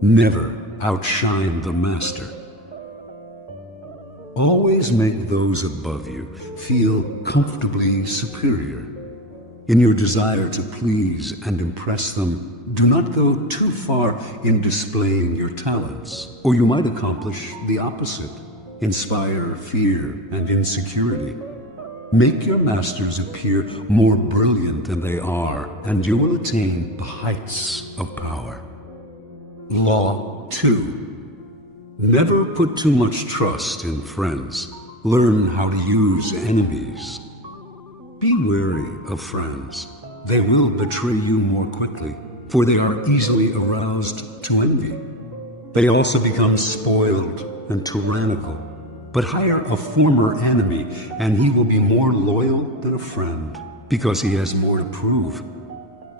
Never outshine the master. Always make those above you feel comfortably superior. In your desire to please and impress them, do not go too far in displaying your talents, or you might accomplish the opposite, inspire fear and insecurity. Make your masters appear more brilliant than they are, and you will attain the heights of power. Law 2. Never put too much trust in friends. Learn how to use enemies. Be wary of friends. They will betray you more quickly, for they are easily aroused to envy. They also become spoiled and tyrannical. But hire a former enemy, and he will be more loyal than a friend, because he has more to prove.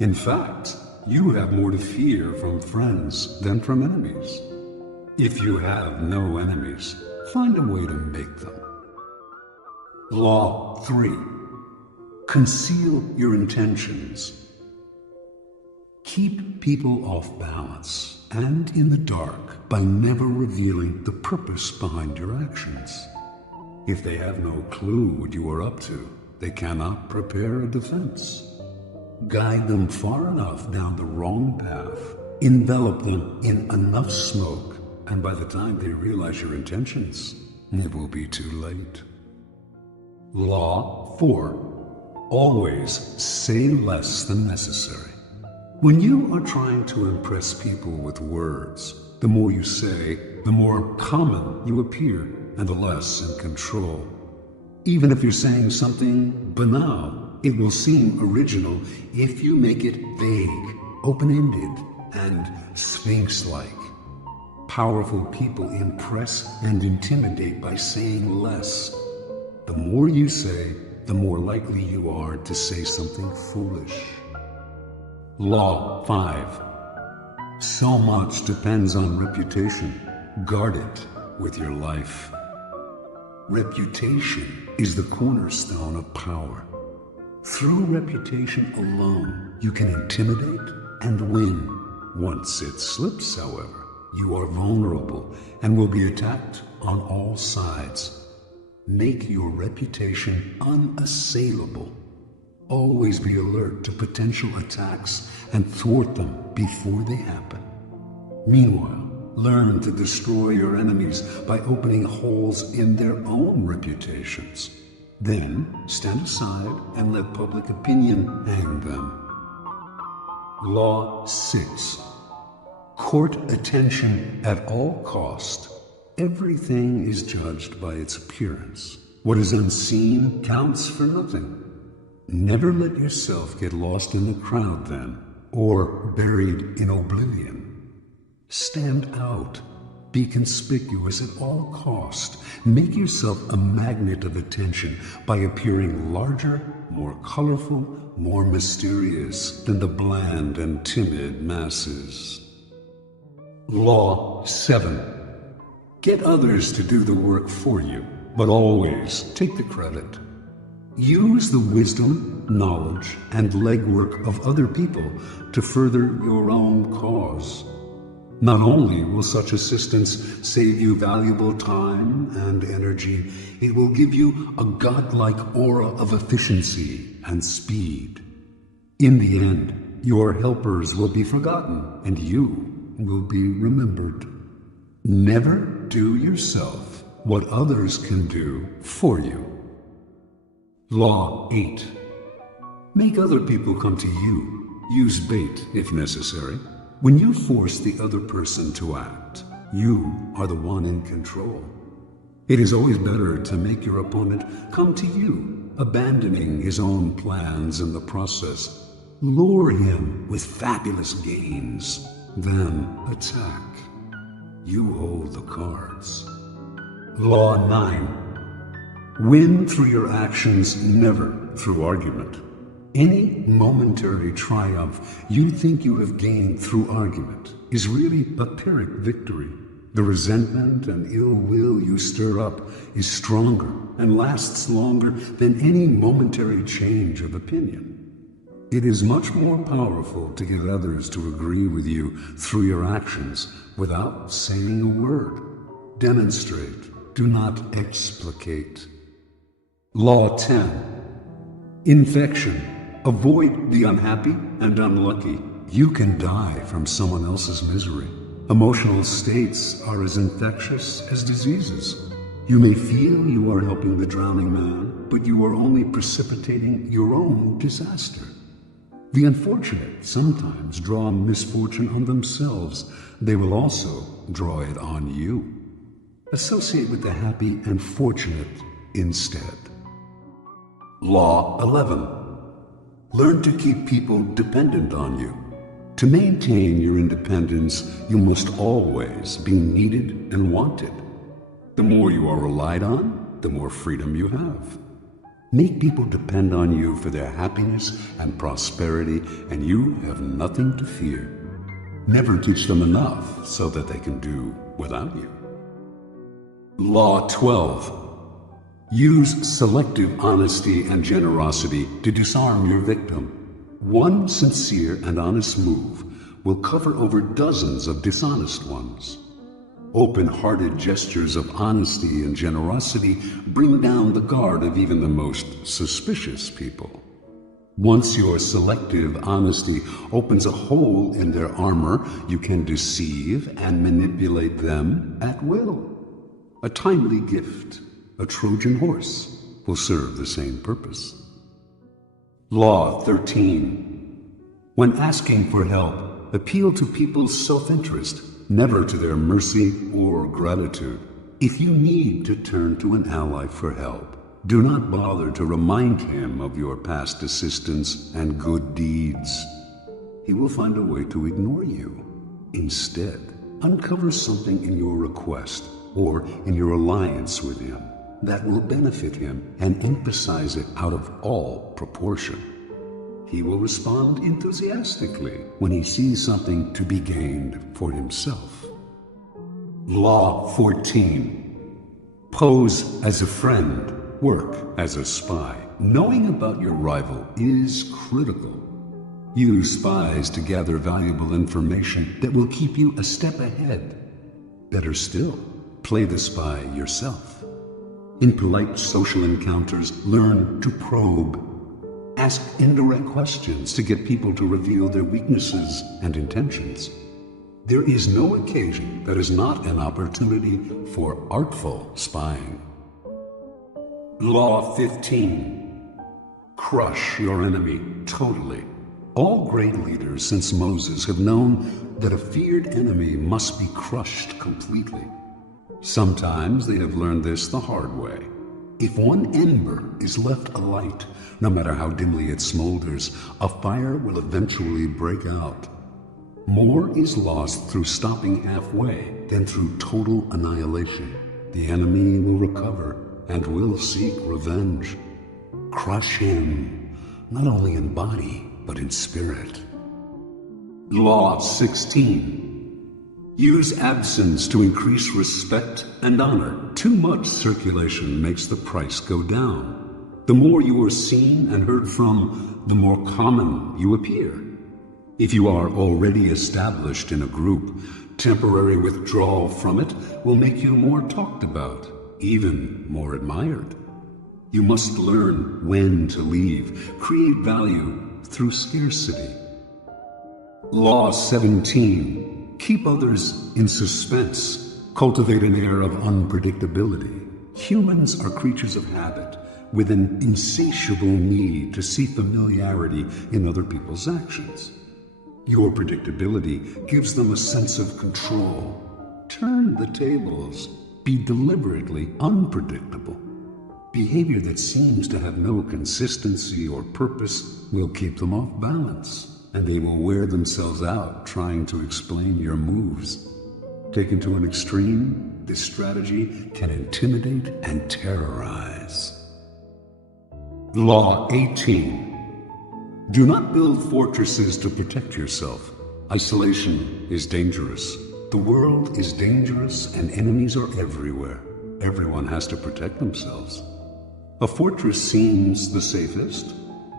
In fact, you have more to fear from friends than from enemies. If you have no enemies, find a way to make them. Law 3. Conceal your intentions. Keep people off balance and in the dark by never revealing the purpose behind your actions. If they have no clue what you are up to, they cannot prepare a defense. Guide them far enough down the wrong path, envelop them in enough smoke, and by the time they realize your intentions, it will be too late. Law 4. Always say less than necessary. When you are trying to impress people with words, the more you say, the more common you appear, and the less in control. Even if you're saying something banal, it will seem original if you make it vague, open-ended, and sphinx-like. Powerful people impress and intimidate by saying less. The more you say, the more likely you are to say something foolish. Law 5. So much depends on reputation. Guard it with your life. Reputation is the cornerstone of power. Through reputation alone, you can intimidate and win. Once it slips, however, you are vulnerable and will be attacked on all sides. Make your reputation unassailable. Always be alert to potential attacks and thwart them before they happen. Meanwhile, learn to destroy your enemies by opening holes in their own reputations. Then stand aside and let public opinion hang them. Law 6. Court attention at all cost. Everything is judged by its appearance. What is unseen counts for nothing. Never let yourself get lost in the crowd then, or buried in oblivion. Stand out. Be conspicuous at all cost. Make yourself a magnet of attention by appearing larger, more colorful, more mysterious than the bland and timid masses. Law 7. Get others to do the work for you, but always take the credit. Use the wisdom, knowledge, and legwork of other people to further your own cause. Not only will such assistance save you valuable time and energy, it will give you a godlike aura of efficiency and speed. In the end, your helpers will be forgotten and you will be remembered. Never do yourself what others can do for you. Law 8. Make other people come to you. Use bait if necessary. When you force the other person to act, you are the one in control. It is always better to make your opponent come to you, abandoning his own plans in the process. Lure him with fabulous gains, then attack. You hold the cards. Law 9. Win through your actions, never through argument. Any momentary triumph you think you have gained through argument is really a Pyrrhic victory. The resentment and ill will you stir up is stronger and lasts longer than any momentary change of opinion. It is much more powerful to get others to agree with you through your actions without saying a word. Demonstrate, do not explicate. Law 10. Infection. Avoid the unhappy and unlucky. You can die from someone else's misery. Emotional states are as infectious as diseases. You may feel you are helping the drowning man, but you are only precipitating your own disaster. The unfortunate sometimes draw misfortune on themselves. They will also draw it on you. Associate with the happy and fortunate instead. Law 11. Learn to keep people dependent on you. To maintain your independence, you must always be needed and wanted. The more you are relied on, the more freedom you have. Make people depend on you for their happiness and prosperity, and you have nothing to fear. Never teach them enough so that they can do without you. Law 12. Use selective honesty and generosity to disarm your victim. One sincere and honest move will cover over dozens of dishonest ones. Open-hearted gestures of honesty and generosity bring down the guard of even the most suspicious people. Once your selective honesty opens a hole in their armor, you can deceive and manipulate them at will. A timely gift, a Trojan horse, will serve the same purpose. Law 13. When asking for help, appeal to people's self-interest, never to their mercy or gratitude. If you need to turn to an ally for help, do not bother to remind him of your past assistance and good deeds. He will find a way to ignore you. Instead, uncover something in your request or in your alliance with him that will benefit him and emphasize it out of all proportion. He will respond enthusiastically when he sees something to be gained for himself. Law 14. Pose as a friend, work as a spy. Knowing about your rival is critical. Use spies to gather valuable information that will keep you a step ahead. Better still, play the spy yourself. In polite social encounters, learn to probe. Ask indirect questions to get people to reveal their weaknesses and intentions. There is no occasion that is not an opportunity for artful spying. Law 15. Crush your enemy totally. All great leaders since Moses have known that a feared enemy must be crushed completely. Sometimes they have learned this the hard way. If one ember is left alight, no matter how dimly it smolders, a fire will eventually break out. More is lost through stopping halfway than through total annihilation. The enemy will recover and will seek revenge. Crush him, not only in body, but in spirit. Law 16. Use absence to increase respect and honor. Too much circulation makes the price go down. The more you are seen and heard from, the more common you appear. If you are already established in a group, temporary withdrawal from it will make you more talked about, even more admired. You must learn when to leave, create value through scarcity. Law 17. Keep others in suspense. Cultivate an air of unpredictability. Humans are creatures of habit, with an insatiable need to see familiarity in other people's actions. Your predictability gives them a sense of control. Turn the tables. Be deliberately unpredictable. Behavior that seems to have no consistency or purpose will keep them off balance, and they will wear themselves out trying to explain your moves. Taken to an extreme, this strategy can intimidate and terrorize. Law 18. Do not build fortresses to protect yourself. Isolation is dangerous. The world is dangerous and enemies are everywhere. Everyone has to protect themselves. A fortress seems the safest,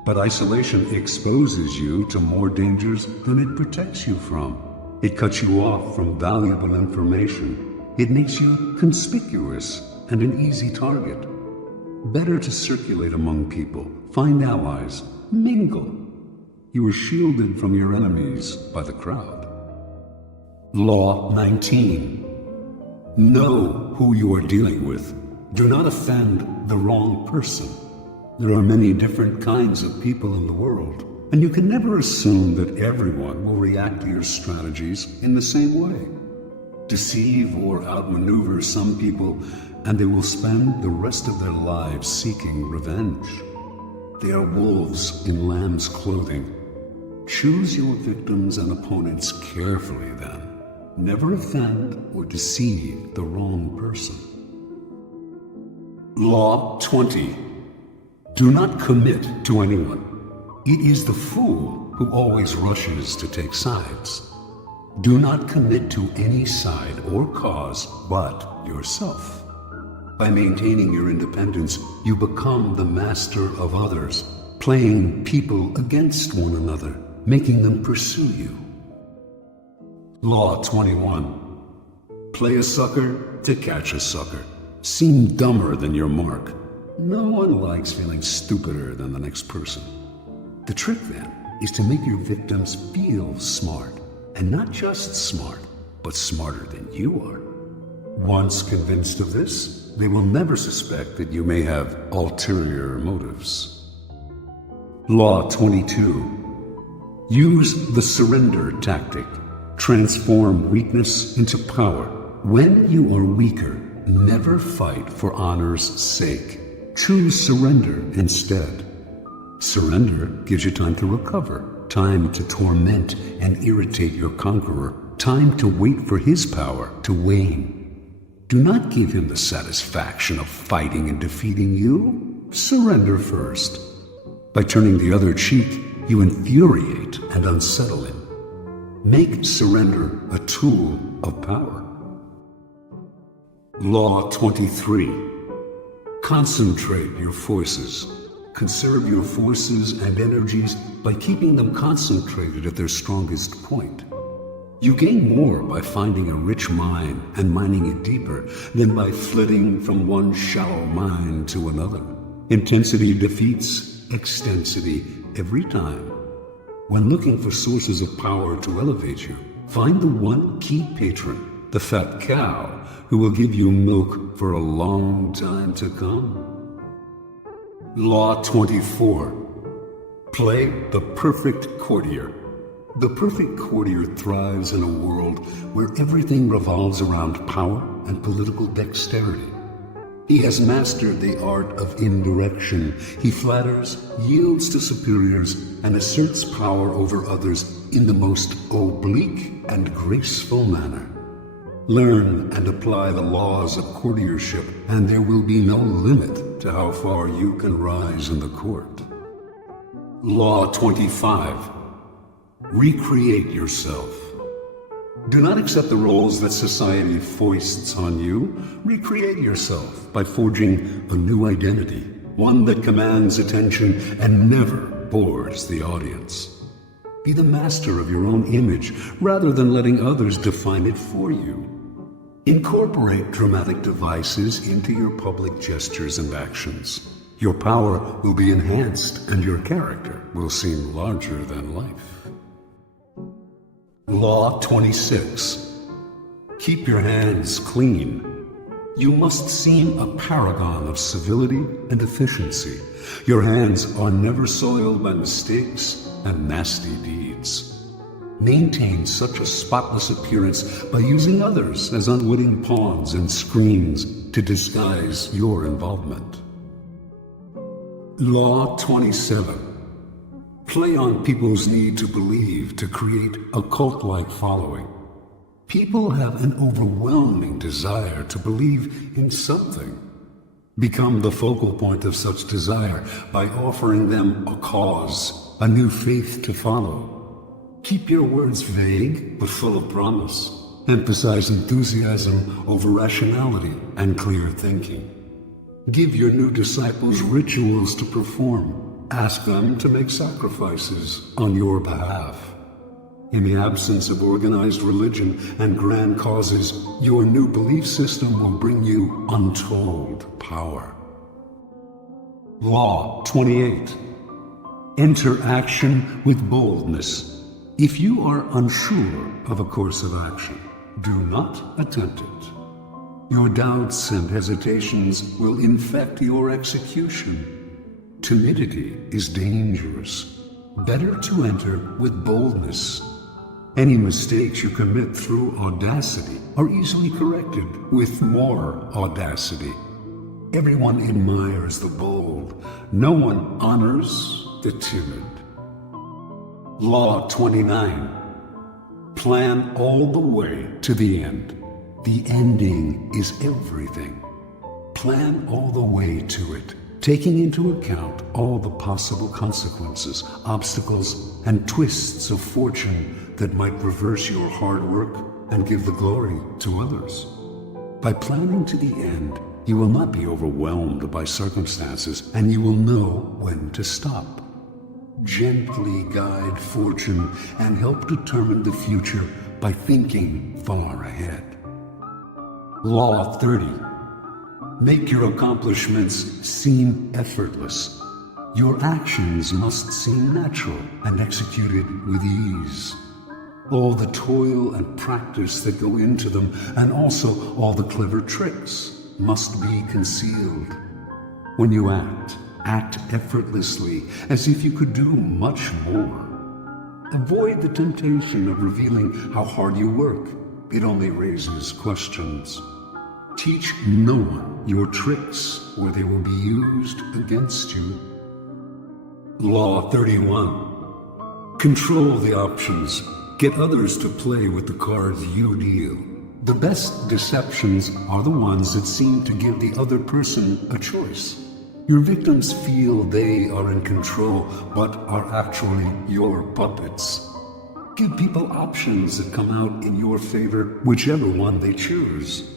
But isolation exposes you to more dangers than it protects you from. It cuts you off from valuable information. It makes you conspicuous and an easy target. Better to circulate among people, find allies, mingle. You are shielded from your enemies by the crowd. Law 19. Know who you are dealing with. Do not offend the wrong person. There are many different kinds of people in the world, and you can never assume that everyone will react to your strategies in the same way. Deceive or outmaneuver some people, and they will spend the rest of their lives seeking revenge. They are wolves in lamb's clothing. Choose your victims and opponents carefully then. Never offend or deceive the wrong person. Law 20. Do not commit to anyone. It is the fool who always rushes to take sides. Do not commit to any side or cause but yourself. By maintaining your independence, you become the master of others, playing people against one another, making them pursue you. Law 21. Play a sucker to catch a sucker. Seem dumber than your mark. No one likes feeling stupider than the next person. The trick then is to make your victims feel smart, and not just smart, but smarter than you are. Once convinced of this, they will never suspect that you may have ulterior motives. Law 22. Use the surrender tactic. Transform weakness into power. When you are weaker, never fight for honor's sake. Choose surrender instead. Surrender gives you time to recover, time to torment and irritate your conqueror, time to wait for his power to wane. Do not give him the satisfaction of fighting and defeating you. Surrender first. By turning the other cheek, you infuriate and unsettle him. Make surrender a tool of power. Law 23. Concentrate your forces. Conserve your forces and energies by keeping them concentrated at their strongest point. You gain more by finding a rich mine and mining it deeper than by flitting from one shallow mine to another. Intensity defeats extensity every time. When looking for sources of power to elevate you, find the one key patron, the fat cow, who will give you milk for a long time to come. Law 24. Play the perfect courtier. The perfect courtier thrives in a world where everything revolves around power and political dexterity. He has mastered the art of indirection. He flatters, yields to superiors, and asserts power over others in the most oblique and graceful manner. Learn and apply the laws of courtiership, and there will be no limit to how far you can rise in the court. Law 25. Recreate yourself. Do not accept the roles that society foists on you. Recreate yourself by forging a new identity, one that commands attention and never bores the audience. Be the master of your own image rather than letting others define it for you. Incorporate dramatic devices into your public gestures and actions. Your power will be enhanced and your character will seem larger than life. Law 26. Keep your hands clean. You must seem a paragon of civility and efficiency. Your hands are never soiled by mistakes and nasty deeds. Maintain such a spotless appearance by using others as unwitting pawns and screens to disguise your involvement. Law 27. Play on people's need to believe to create a cult-like following. People have an overwhelming desire to believe in something. Become the focal point of such desire by offering them a cause, a new faith to follow. Keep your words vague but full of promise. Emphasize enthusiasm over rationality and clear thinking. Give your new disciples rituals to perform. Ask them to make sacrifices on your behalf. In the absence of organized religion and grand causes, your new belief system will bring you untold power. Law 28. Enter action with boldness. If you are unsure of a course of action, do not attempt it. Your doubts and hesitations will infect your execution. Timidity is dangerous. Better to enter with boldness. Any mistakes you commit through audacity are easily corrected with more audacity. Everyone admires the bold. No one honors the timid. Law 29. Plan all the way to the end. The ending is everything. Plan all the way to it, taking into account all the possible consequences, obstacles, and twists of fortune that might reverse your hard work and give the glory to others. By planning to the end, you will not be overwhelmed by circumstances, and you will know when to stop. Gently guide fortune and help determine the future by thinking far ahead. Law 30. Make your accomplishments seem effortless. Your actions must seem natural and executed with ease. All the toil and practice that go into them, and also all the clever tricks, must be concealed. When you act effortlessly, as if you could do much more. Avoid the temptation of revealing how hard you work. It only raises questions. Teach no one your tricks, or they will be used against you. Law 31. Control the options. Get others to play with the cards you deal. The best deceptions are the ones that seem to give the other person a choice. Your victims feel they are in control, but are actually your puppets. Give people options that come out in your favor, whichever one they choose.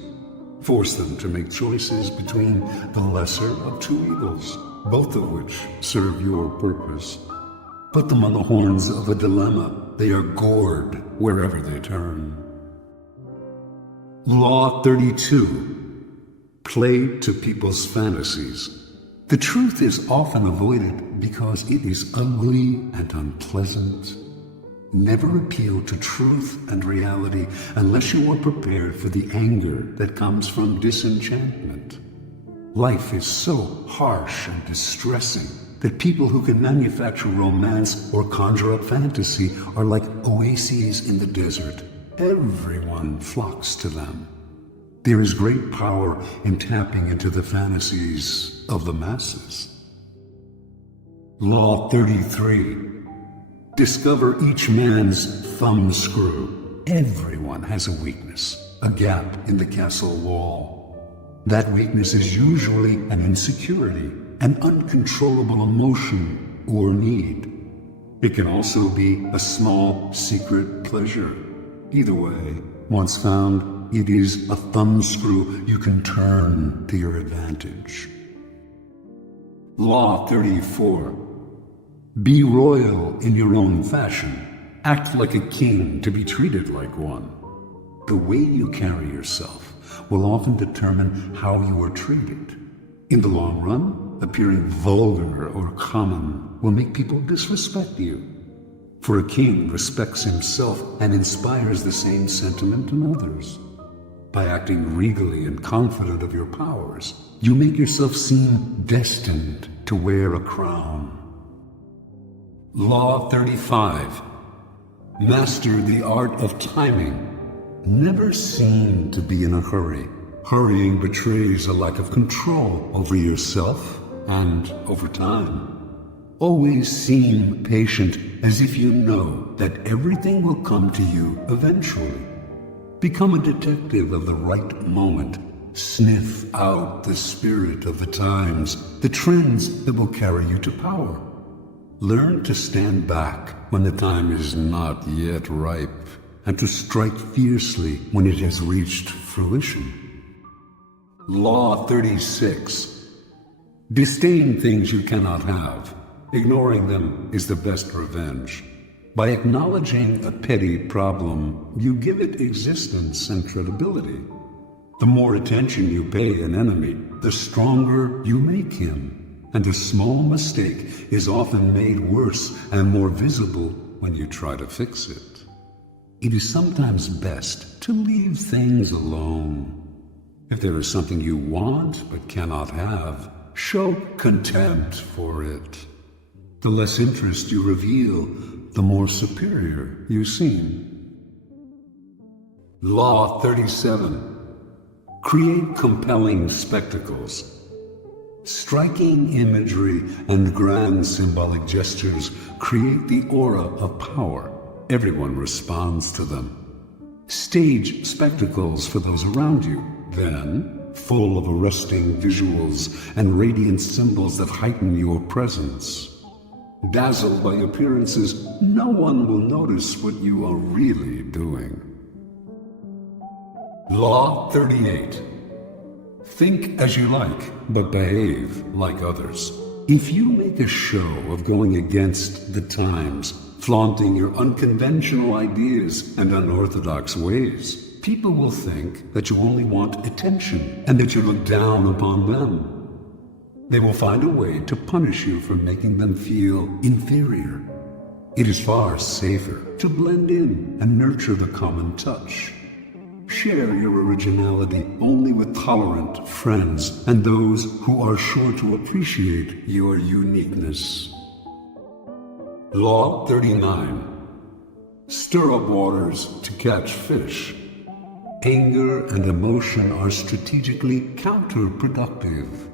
Force them to make choices between the lesser of two evils, both of which serve your purpose. Put them on the horns of a dilemma. They are gored wherever they turn. Law 32. Play to people's fantasies. The truth is often avoided because it is ugly and unpleasant. Never appeal to truth and reality unless you are prepared for the anger that comes from disenchantment. Life is so harsh and distressing that people who can manufacture romance or conjure up fantasy are like oases in the desert. Everyone flocks to them. There is great power in tapping into the fantasies of the masses. Law 33. Discover each man's thumbscrew. Everyone has a weakness, a gap in the castle wall. That weakness is usually an insecurity, an uncontrollable emotion or need. It can also be a small secret pleasure. Either way, once found, it is a thumbscrew you can turn to your advantage. Law 34. Be royal in your own fashion. Act like a king to be treated like one. The way you carry yourself will often determine how you are treated. In the long run, appearing vulgar or common will make people disrespect you. For a king respects himself and inspires the same sentiment in others. By acting regally and confident of your powers, you make yourself seem destined to wear a crown. Law 35. Master the art of timing. Never seem to be in a hurry. Hurrying betrays a lack of control over yourself and over time. Always seem patient, as if you know that everything will come to you eventually. Become a detective of the right moment. Sniff out the spirit of the times, the trends that will carry you to power. Learn to stand back when the time is not yet ripe, and to strike fiercely when it has reached fruition. Law 36. Disdain things you cannot have. Ignoring them is the best revenge. By acknowledging a petty problem, you give it existence and credibility. The more attention you pay an enemy, the stronger you make him. And a small mistake is often made worse and more visible when you try to fix it. It is sometimes best to leave things alone. If there is something you want but cannot have, show contempt for it. The less interest you reveal, the more superior you seem. Law 37. Create compelling spectacles. Striking imagery and grand symbolic gestures create the aura of power. Everyone responds to them. Stage spectacles for those around you, then, full of arresting visuals and radiant symbols that heighten your presence. Dazzled by appearances, no one will notice what you are really doing. Law 38. Think as you like, but behave like others. If you make a show of going against the times, flaunting your unconventional ideas and unorthodox ways, people will think that you only want attention and that you look down upon them. They will find a way to punish you for making them feel inferior. It is far safer to blend in and nurture the common touch. Share your originality only with tolerant friends and those who are sure to appreciate your uniqueness. Law 39. Stir up waters to catch fish. Anger and emotion are strategically counterproductive.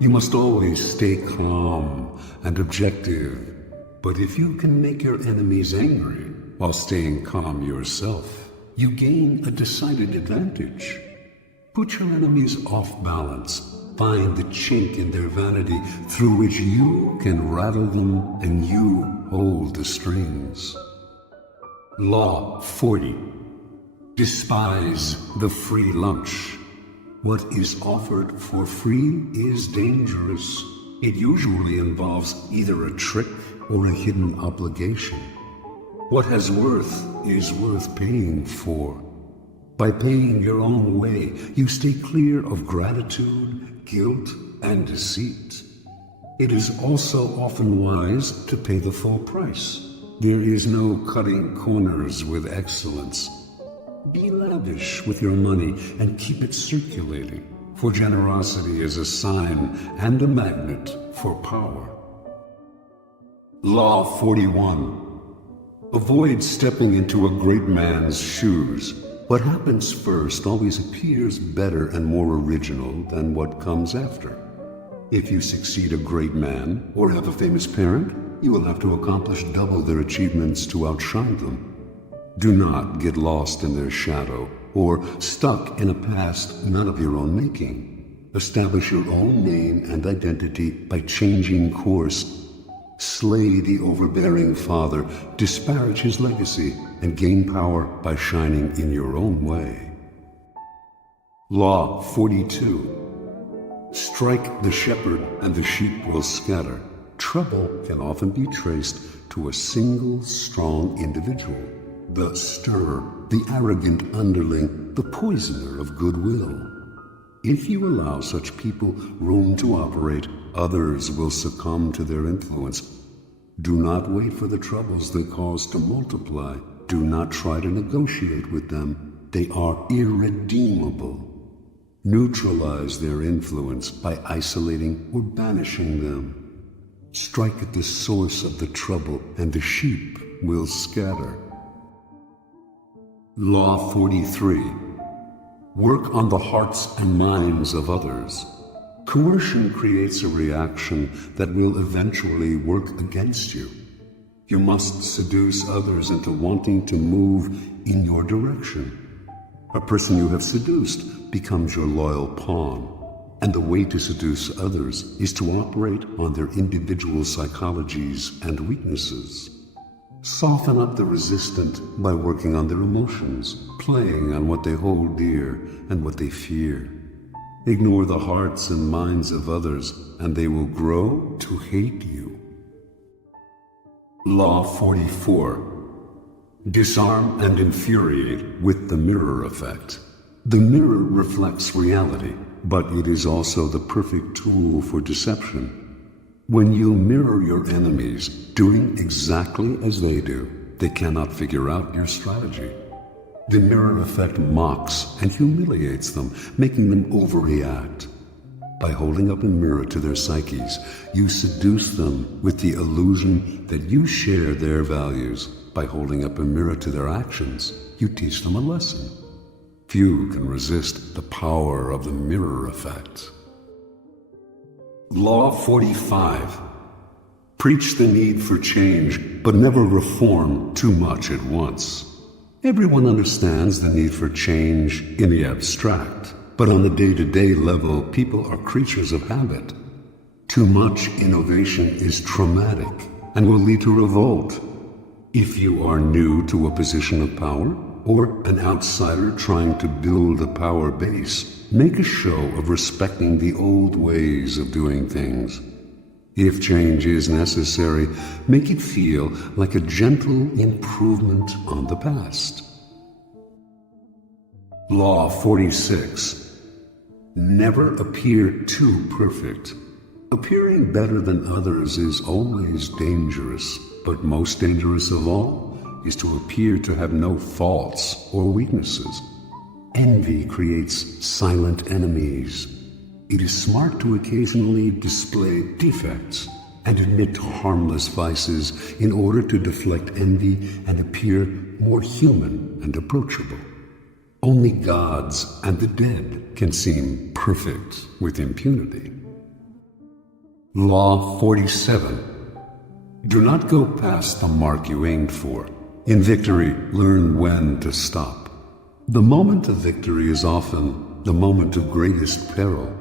You must always stay calm and objective, but if you can make your enemies angry while staying calm yourself, you gain a decided advantage. Put your enemies off balance. Find the chink in their vanity through which you can rattle them and you hold the strings. Law 40. Despise the free lunch. What is offered for free is dangerous. It usually involves either a trick or a hidden obligation. What has worth is worth paying for. By paying your own way, you stay clear of gratitude, guilt, and deceit. It is also often wise to pay the full price. There is no cutting corners with excellence. Be lavish with your money and keep it circulating, for generosity is a sign and a magnet for power. Law 41. Avoid stepping into a great man's shoes. What happens first always appears better and more original than what comes after. If you succeed a great man or have a famous parent, you will have to accomplish double their achievements to outshine them. Do not get lost in their shadow or stuck in a past none of your own making. Establish your own name and identity by changing course. Slay the overbearing father, disparage his legacy, and gain power by shining in your own way. Law 42. Strike the shepherd and the sheep will scatter. Trouble can often be traced to a single strong individual. The stirrer, the arrogant underling, the poisoner of goodwill. If you allow such people room to operate, others will succumb to their influence. Do not wait for the troubles they cause to multiply. Do not try to negotiate with them. They are irredeemable. Neutralize their influence by isolating or banishing them. Strike at the source of the trouble, and the sheep will scatter. Law 43. Work on the hearts and minds of others. Coercion creates a reaction that will eventually work against you. You must seduce others into wanting to move in your direction. A person you have seduced becomes your loyal pawn, and the way to seduce others is to operate on their individual psychologies and weaknesses. Soften up the resistant by working on their emotions, playing on what they hold dear and what they fear. Ignore the hearts and minds of others, and they will grow to hate you. Law 44. Disarm and infuriate with the mirror effect. The mirror reflects reality, but it is also the perfect tool for deception. When you mirror your enemies doing exactly as they do, they cannot figure out your strategy. The mirror effect mocks and humiliates them, making them overreact. By holding up a mirror to their psyches, you seduce them with the illusion that you share their values. By holding up a mirror to their actions, you teach them a lesson. Few can resist the power of the mirror effect. Law 45. Preach the need for change, but never reform too much at once. Everyone understands the need for change in the abstract. But on the day-to-day level, people are creatures of habit. Too much innovation is traumatic and will lead to revolt. If you are new to a position of power, or an outsider trying to build a power base, make a show of respecting the old ways of doing things. If change is necessary, make it feel like a gentle improvement on the past. Law 46. Never appear too perfect. Appearing better than others is always dangerous, but most dangerous of all is to appear to have no faults or weaknesses. Envy creates silent enemies. It is smart to occasionally display defects and admit harmless vices in order to deflect envy and appear more human and approachable. Only gods and the dead can seem perfect with impunity. Law 47. Do not go past the mark you aimed for. In victory, learn when to stop. The moment of victory is often the moment of greatest peril.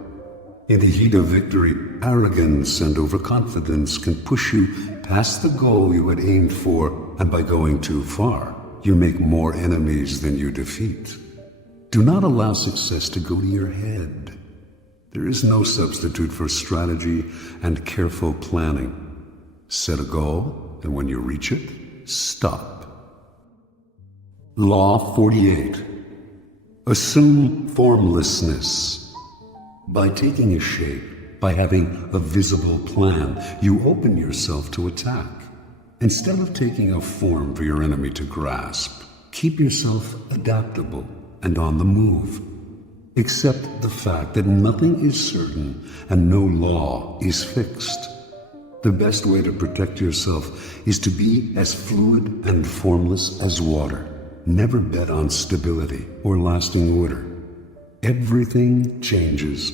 In the heat of victory, arrogance and overconfidence can push you past the goal you had aimed for, and by going too far, you make more enemies than you defeat. Do not allow success to go to your head. There is no substitute for strategy and careful planning. Set a goal, and when you reach it, stop. Law 48. Assume formlessness. By taking a shape, by having a visible plan, you open yourself to attack. Instead of taking a form for your enemy to grasp, keep yourself adaptable and on the move. Accept the fact that nothing is certain and no law is fixed. The best way to protect yourself is to be as fluid and formless as water. Never bet on stability or lasting order. Everything changes.